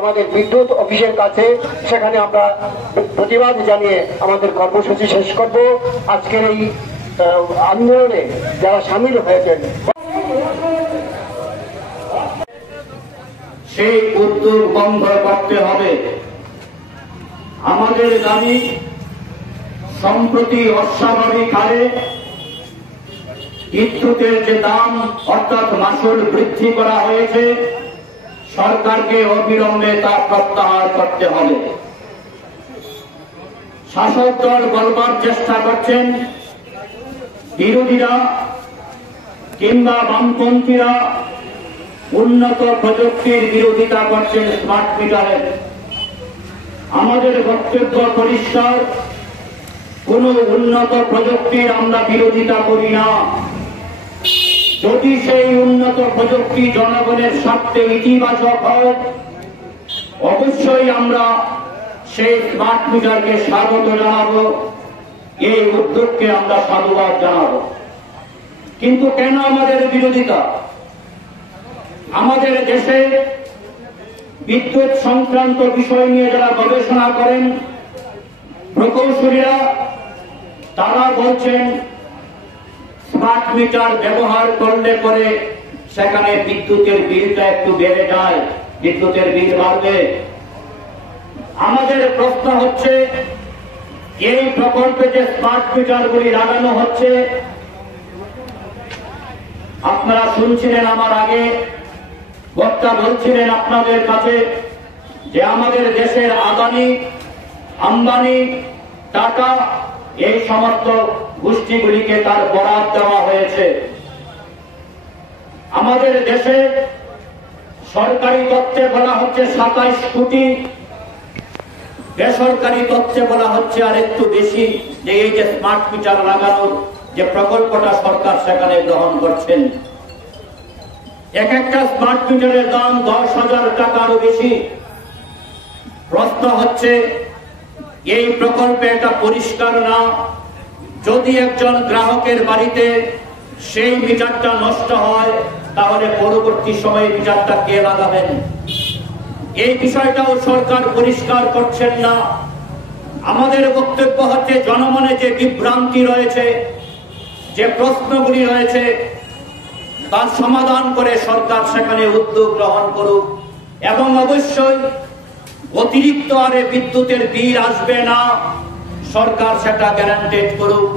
আমাদের বিদ্যুৎ অফিসের কাছে, সেখানে আমরা প্রতিবাদ জানিয়ে আমাদের কর্মসূচি শেষ করব। আজকের এই আন্দোলনে যারা সামিল হয়েছেন সেই উদ্যোগ বন্ধ করতে হবে। আমাদের দাবি, সম্প্রতি অস্বাভাবিক হারে বিদ্যুতের যে দাম অর্থাৎ মাসুল বৃদ্ধি করা হয়েছে, সরকারকে অবিলম্বে তা প্রত্যাহার করতে হবে। শাসক দল বলবার চেষ্টা করছেন, বিরোধীরা কিংবা বামপন্থীরা উন্নত প্রযুক্তির বিরোধিতা করছেন স্মার্ট মিটারের। আমাদের বক্তব্য পরিষ্কার, কোন উন্নত প্রযুক্তির আমরা বিরোধিতা করি না। যদি সেই উন্নত প্রযুক্তি জনগণের স্বার্থে ইতিবাচক হয়, অবশ্যই আমরা সেই স্মার্ট মিটারকে স্বাগত জানাবো, এই উদ্যোগকে আমরা সাধুবাদ জানাবো। কিন্তু কেন আমাদের বিরোধিতা? আমাদের দেশে বিদ্যুৎ সংক্রান্ত বিষয় নিয়ে যারা গবেষণা করেন, প্রকৌশলীরা, তারা বলছেন স্মার্ট মিটার ব্যবহার করলে পরে সেখানে বিদ্যুতের বিলটা একটু বেড়ে যায়, বিদ্যুতের বিল বাড়বে। আমাদের প্রশ্ন হচ্ছে, এই প্রকল্পে যে স্মার্ট মিটারগুলি লাগানো হচ্ছে, আপনারা শুনছিলেন আমার আগে বক্তা বলছিলেন আপনাদের কাছে যে আমাদের দেশের আদানি, আম্বানি, টাটা, এই সমস্ত গোষ্ঠীগুলিকে তার বরাত দেওয়া হয়েছে। আমাদের দেশে সরকারি তথ্যে বলা হচ্ছে 27 কোটি, বেসরকারি তথ্যে বলা হচ্ছে আর একটু বেশি, যে এই যে স্মার্ট মিটার লাগানোর যে প্রকল্পটা সরকার সেখানে গ্রহণ করছেন। এক একটা স্মার্ট মিটারের দাম 10,000 টাকারও বেশি। প্রশ্ন হচ্ছে, এই প্রকল্পে এটা পরিষ্কার না, যদি একজন গ্রাহকের বাড়িতে সেই মিটারটা নষ্ট হয়, তাহলে পরবর্তী সময়ে মিটারটা কে লাগাবেন? এই বিষয়টাও সরকার পরিষ্কার করছেন না। আমাদের বক্তব্য হচ্ছে, জনমনে যে বিভ্রান্তি রয়েছে, যে প্রশ্নগুলি রয়েছে, তার সমাধান করে সরকার সেখানে উদ্যোগ গ্রহণ করুক, এবং অবশ্যই অতিরিক্ত হারে বিদ্যুতের বিল আসবে না, সরকার সেটা গ্যারান্টেড করুক।